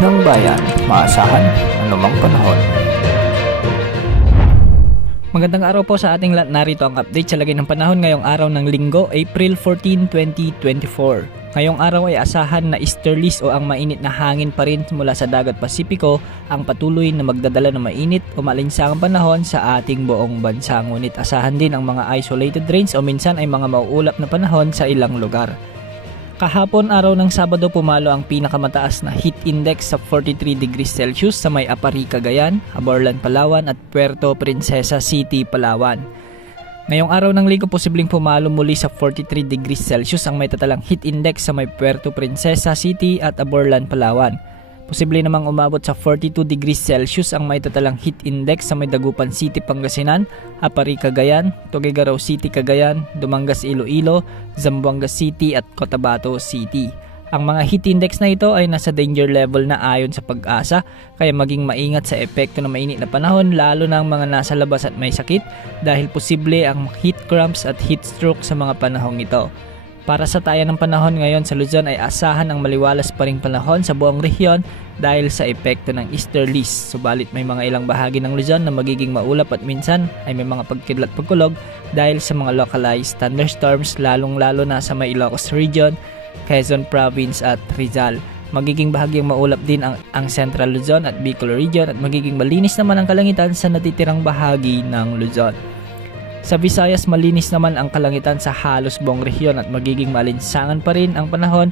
ng bayan, maasahan anumang panahon. Magandang araw po sa ating lahat. Narito ang update sa lagay ng panahon ngayong araw ng Linggo, April 14, 2024. Ngayong araw ay asahan na easterlies o ang mainit na hangin pa rin mula sa dagat Pasipiko ang patuloy na magdadala ng mainit o malinsangang panahon sa ating buong bansa. Ngunit asahan din ang mga isolated rains o minsan ay mga mauulap na panahon sa ilang lugar. Kahapon araw ng Sabado pumalo ang pinakamataas na heat index sa 43 degrees Celsius sa may Apari, Cagayan, Aborlan, Palawan at Puerto Princesa City, Palawan. Ngayong araw ng Linggo posibleng pumalo muli sa 43 degrees Celsius ang may tatalang heat index sa may Puerto Princesa City at Aborlan, Palawan. Posible namang umabot sa 42 degrees Celsius ang may tatalang heat index sa may Dagupan City, Pangasinan, Apari, Cagayan, Tuguegarao City, Cagayan, Dumangas, Iloilo, Zamboanga City at Cotabato City. Ang mga heat index na ito ay nasa danger level na ayon sa Pag-asa, kaya maging maingat sa epekto ng mainit na panahon lalo na ang mga nasa labas at may sakit dahil posible ang heat cramps at heat stroke sa mga panahong ito. Para sa taya ng panahon ngayon sa Luzon ay asahan ang maliwalas pa ring panahon sa buong rehiyon dahil sa epekto ng easterlies. Subalit may mga ilang bahagi ng Luzon na magiging maulap at minsan ay may mga pagkidlat pagkulog dahil sa mga localized thunderstorms lalong-lalo na sa may Ilocos Region, Quezon Province at Rizal. Magiging bahagyang maulap din ang Central Luzon at Bicol Region at magiging malinis naman ang kalangitan sa natitirang bahagi ng Luzon. Sa Visayas, malinis naman ang kalangitan sa halos buong rehiyon at magiging malinsangan pa rin ang panahon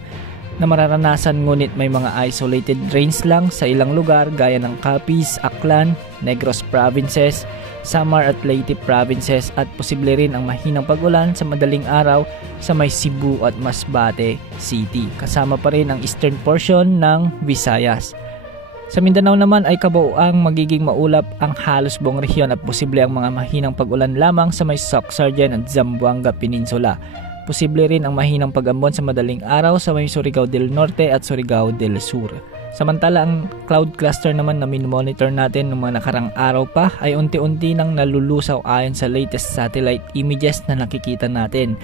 na mararanasan ngunit may mga isolated rains lang sa ilang lugar gaya ng Capiz, Aklan, Negros Provinces, Samar at Leyte Provinces at posible rin ang mahinang pag-ulan sa madaling araw sa may Cebu at Masbate City. Kasama pa rin ang eastern portion ng Visayas. Sa Mindanao naman ay kabuuang magiging maulap ang halos buong rehiyon at posible ang mga mahinang pag-ulan lamang sa may Soc-Sargen at Zamboanga Peninsula. Posible rin ang mahinang pag-ambon sa madaling araw sa may Surigao del Norte at Surigao del Sur. Samantala ang cloud cluster naman na minomonitor natin ng mga nakarang araw pa ay unti-unti nang nalulusaw ayon sa latest satellite images na nakikita natin.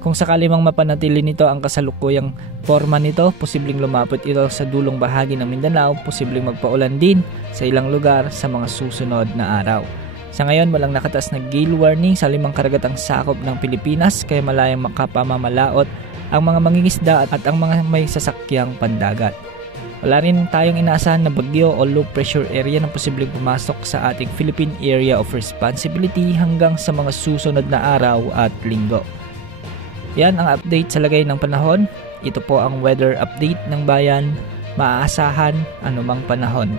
Kung sakali mang mapanatili nito ang kasalukuyang forma nito, posibleng lumapit ito sa dulong bahagi ng Mindanao, posibleng magpaulan din sa ilang lugar sa mga susunod na araw. Sa ngayon, walang nakataas na gale warning sa 5 karagatang sakop ng Pilipinas, kaya malayang makapamamalaot ang mga mangingisda at ang mga may sasakyang pandagat. Wala rin tayong inaasahan na bagyo o low pressure area na posibleng pumasok sa ating Philippine Area of Responsibility hanggang sa mga susunod na araw at linggo. Yan ang update sa lagay ng panahon. Ito po ang weather update ng bayan, maaasahan anumang panahon.